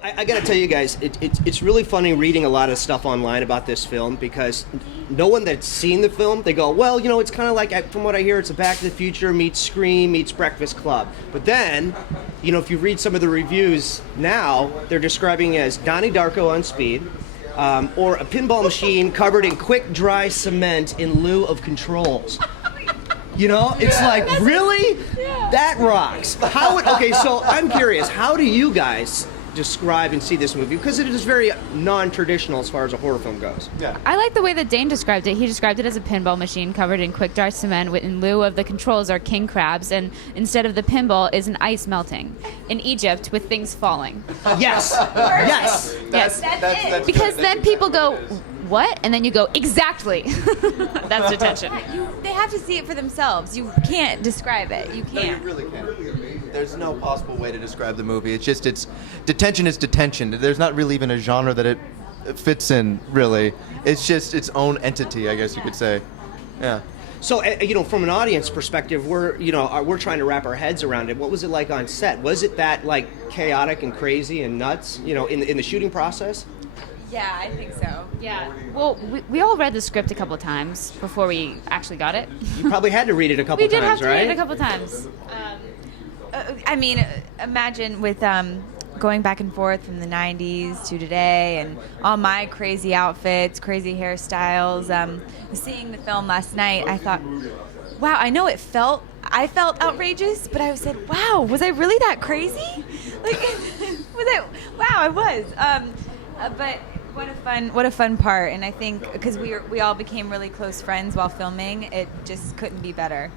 I got to tell you guys, it's really funny reading a lot of stuff online about this film because no one that's seen the film, they go, well, it's kind of like, from what I hear, it's a Back to the Future meets Scream meets Breakfast Club. But then, if you read some of the reviews now, they're describing it as Donnie Darko on speed, or a pinball machine covered in quick, dry cement in lieu of controls. It's like, really? Yeah. That rocks. Okay, so I'm curious, how do you guys describe and see this movie, because it is very non-traditional as far as a horror film goes? Yeah. I like the way that Dane described it. He described it as a pinball machine covered in quick dry cement. In lieu of the controls are king crabs, and instead of the pinball is an ice melting in Egypt with things falling. Yes. Yes. That's because then people go, what? And then you go, exactly. That's Detention. They have to see it for themselves. You can't describe it. You can't. No, you really can't. There's no possible way to describe the movie. It's Detention is Detention. There's not really even a genre that it fits in, really. It's just its own entity, I guess you could say. Yeah. So, from an audience perspective, we're trying to wrap our heads around it. What was it like on set? Was it that chaotic and crazy and nuts, in the shooting process? Yeah, I think so. Yeah. Well, we all read the script a couple of times before we actually got it. You probably had to read it a couple times, right? We did have to read it a couple of times. Imagine with going back and forth from the 90s to today and all my crazy outfits, crazy hairstyles. Seeing the film last night, I thought, wow, I know I felt outrageous, but I said, wow, was I really that crazy? Wow, I was. But what a fun part, and I think because we all became really close friends while filming, it just couldn't be better.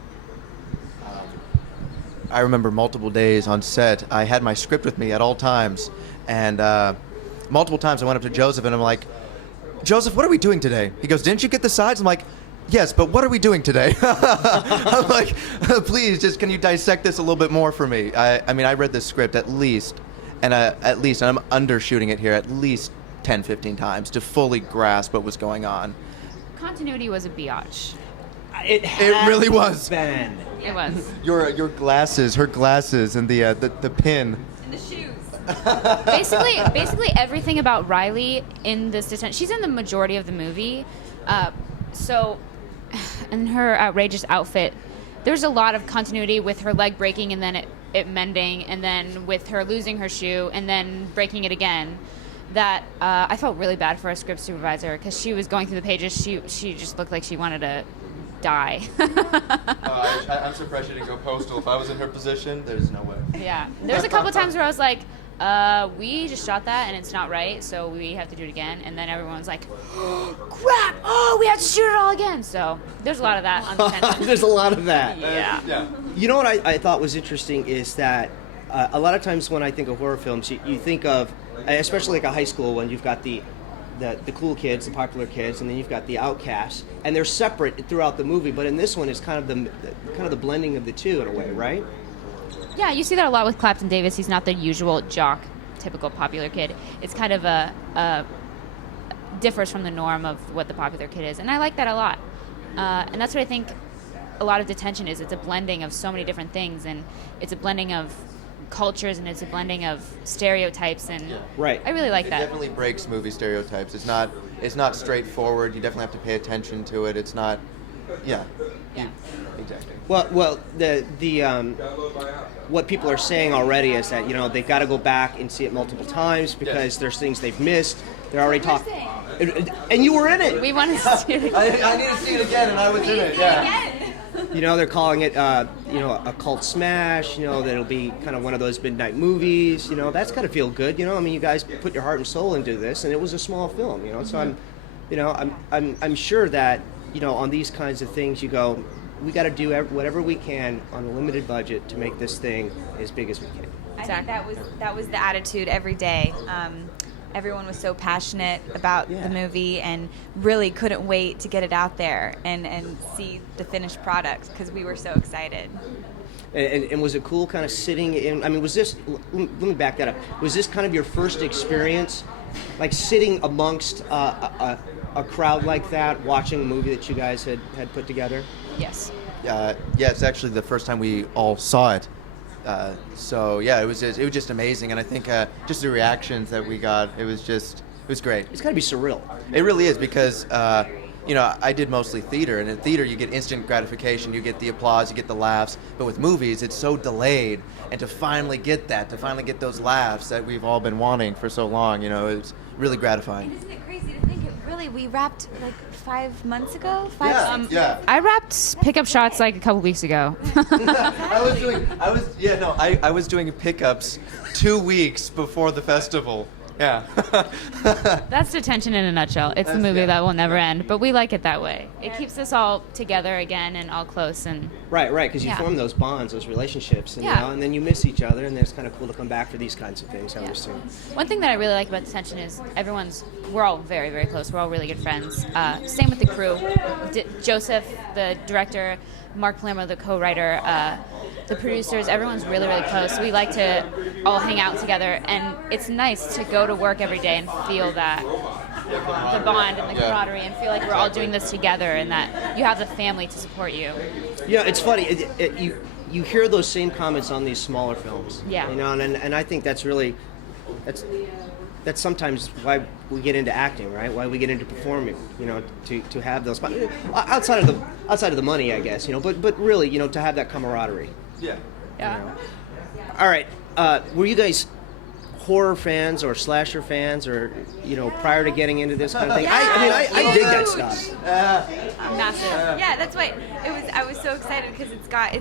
I remember multiple days on set. I had my script with me at all times, and multiple times I went up to Joseph and I'm like, Joseph, what are we doing today? He goes, didn't you get the sides? I'm like, yes, but what are we doing today? I'm like, please, just can you dissect this a little bit more for me? I read this script at least, and I'm undershooting it here, at least 10, 15 times to fully grasp what was going on. Continuity was a biatch. It really was. Been. It was. Your glasses, her glasses, and the pin. And the shoes. Basically everything about Riley in this Detention. She's in the majority of the movie. So, in her outrageous outfit, there's a lot of continuity with her leg breaking and then it mending, and then with her losing her shoe and then breaking it again. That I felt really bad for our script supervisor because she was going through the pages. She just looked like she wanted to die. I'm surprised she didn't go postal. If I was in her position, there's no way. Yeah. There's a couple of times where I was like, we just shot that and it's not right, so we have to do it again. And then everyone's like, crap, we have to shoot it all again. So there's a lot of that on Detention. There's a lot of that. Yeah. You know what I thought was interesting is that a lot of times when I think of horror films, you think of, especially like a high school one, you've got the cool kids, the popular kids, and then you've got the outcasts, and they're separate throughout the movie. But in this one, it's kind of the blending of the two in a way, right? Yeah, you see that a lot with Clapton Davis. He's not the usual jock, typical popular kid. It's kind of differs from the norm of what the popular kid is, and I like that a lot. And that's what I think a lot of Detention is. It's a blending of so many different things, and it's a blending of cultures, and it's a blending of stereotypes, and right. I really like that. It definitely breaks movie stereotypes. It's not straightforward. You definitely have to pay attention to it. It's not, exactly. Well, the what people are saying already is that they've got to go back and see it multiple times because there's things they've missed. They're already talking, and you were in it. We want to see it again. I need to see it again, and I was in it. Yeah. They're calling it, a cult smash. That it'll be kind of one of those midnight movies. That's got to feel good. You guys put your heart and soul into this, and it was a small film. So I'm sure that on these kinds of things you go, we got to do whatever we can on a limited budget to make this thing as big as we can. Exactly. I think that was the attitude every day. Everyone was so passionate about the movie and really couldn't wait to get it out there and see the finished product because we were so excited. And was it cool kind of sitting in, was this, let me back that up, was this kind of your first experience, like sitting amongst a crowd like that, watching a movie that you guys had put together? Yes. It's actually the first time we all saw it. So yeah, it was just amazing, and I think just the reactions that we got, it was great. It's got to be surreal. It really is because I did mostly theater, and in theater you get instant gratification, you get the applause, you get the laughs. But with movies, it's so delayed, and to finally get those laughs that we've all been wanting for so long, it's really gratifying. And isn't it crazy to think we wrapped like 5 months ago? Yeah. I wrapped pickup shots like a couple weeks ago. I was doing pickups 2 weeks before the festival. Yeah. That's Detention in a nutshell. It's the movie that will never end, but we like it that way. It keeps us all together again and all close. And Right, because you Yeah. form those bonds, those relationships, and, Yeah. and then you miss each other, and then it's kind of cool to come back for these kinds of things, I would assume. one thing that I really like about Detention is we're all very, very close. We're all really good friends. Same with the crew. Joseph, the director, Mark Palermo, the co-writer, the producers, everyone's really, really close. We like to all hang out together, and it's nice to go to work every day and feel that the bond and the camaraderie, and feel like we're all doing this together, and that you have the family to support you. Yeah, it's funny. You hear those same comments on these smaller films. Yeah. And I think that's really that's sometimes why we get into acting, right? Why we get into performing, to have those outside of the money, I guess, but really, to have that camaraderie. Yeah. Yeah. All right, were you guys horror fans or slasher fans, or prior to getting into this kind of thing? I dig that stuff. Massive. Yeah, that's why I was so excited because it's got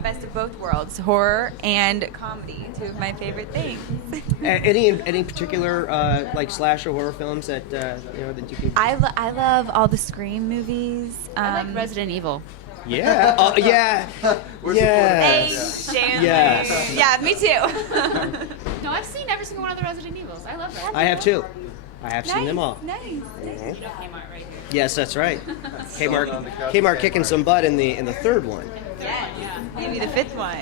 best of both worlds, horror and comedy, two of my favorite things. Any particular like slasher horror films that that you can? I love all the Scream movies. I like Resident Evil. Yeah. Oh, yeah. Hey, Yes. Shanley. Yes. Yeah, me too. No, I've seen every single one of the Resident Evils. I love them. I have too. I have seen them all. Nice. Kmart right here. Yes, that's right. Kmart kicking some butt in the third one. Yes. Maybe the fifth one.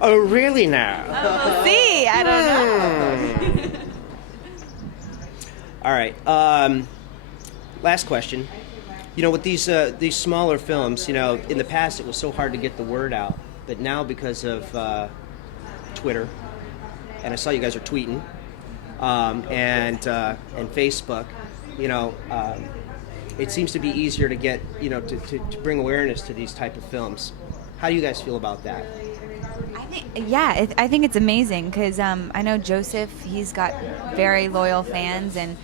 Oh, really now? We'll see. I don't know. All right. Last question. With these smaller films, in the past it was so hard to get the word out, but now because of Twitter, and I saw you guys are tweeting, and Facebook, it seems to be easier to get, to bring awareness to these type of films. How do you guys feel about that? I think it's amazing because I know Joseph, he's got very loyal fans, and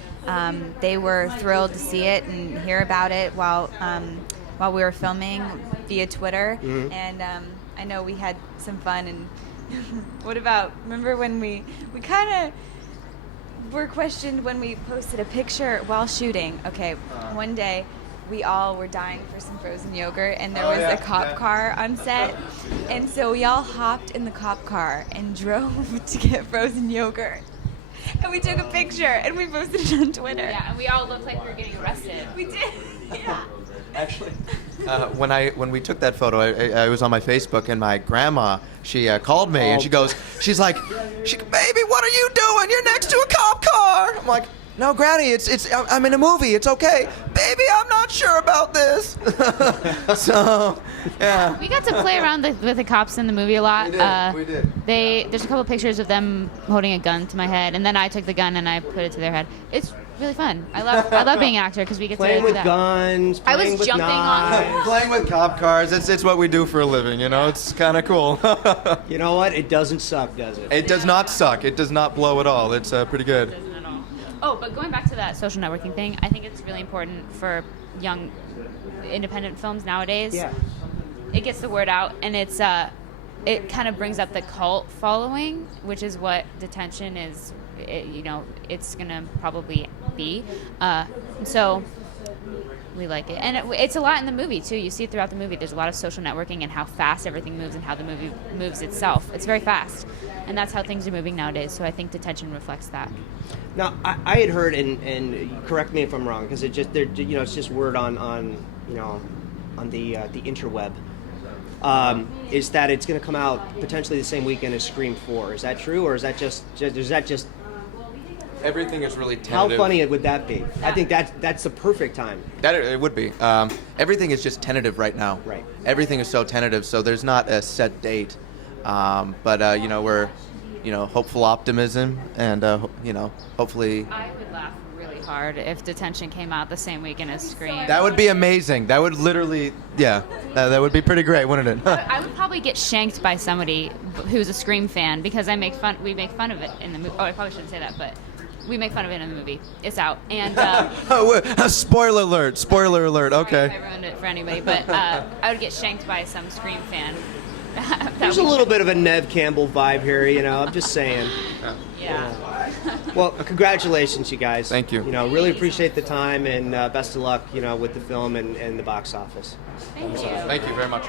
they were thrilled to see it and hear about it while we were filming via Twitter. Mm-hmm. And I know we had some fun. And remember when we kind of were questioned when we posted a picture while shooting? Okay, one day we all were dying for some frozen yogurt, and there was a cop car on set, and so we all hopped in the cop car and drove to get frozen yogurt. And we took a picture and we posted it on Twitter. Yeah, and we all looked like we were getting arrested. We did. Yeah. Actually, when we took that photo, I was on my Facebook, and my grandma, she called me, and she's like, baby, what are you doing? You're next to a cop car. I'm like, no, Granny, I'm in a movie. It's okay, baby. I'm not sure about this. So, yeah. We got to play around with the cops in the movie a lot. We did. There's a couple pictures of them holding a gun to my head, and then I took the gun and I put it to their head. It's really fun. I love being an actor because we get Playing to do with that. guns. I was playing with jumping knives. on. Playing with cop cars, it's what we do for a living, It's kind of cool. You know what? It doesn't suck, does it? It does not suck. It does not blow at all. It's pretty good. Oh, but going back to that social networking thing, I think it's really important for young independent films nowadays. Yeah. It gets the word out, and it kind of brings up the cult following, which is what Detention is. It's gonna probably be. So we like it, and it's a lot in the movie too. You see it throughout the movie. There's a lot of social networking and how fast everything moves and how the movie moves itself. It's very fast, and that's how things are moving nowadays. So I think Detention reflects that. Now, I had heard, and correct me if I'm wrong, because it's just word on the interweb, is that it's going to come out potentially the same weekend as Scream 4. Is that true, or is that just Everything is really How tentative. funny would that be? I think that's the perfect time. That it would be. Everything is just tentative right now. Right. Everything is so tentative, so there's not a set date. But you know, we're, you know, hopeful optimism, and you know, hopefully. I would laugh really hard if Detention came out the same weekend as Scream. That would be amazing. That would literally, yeah, that would be pretty great, wouldn't it? I would probably get shanked by somebody who's a Scream fan because we make fun of it in the movie. Oh, I probably shouldn't say that, but we make fun of it in the movie. It's out. And Spoiler alert! Spoiler alert! sorry Okay. if I ruined it for anybody, but I would get shanked by some Scream fan. There's a little bit of a Nev Campbell vibe here, you know. I'm just saying. Yeah. Well, congratulations, you guys. Thank you. You know, really appreciate the time, and best of luck, you know, with the film and the box office. Thank you. Thank you very much.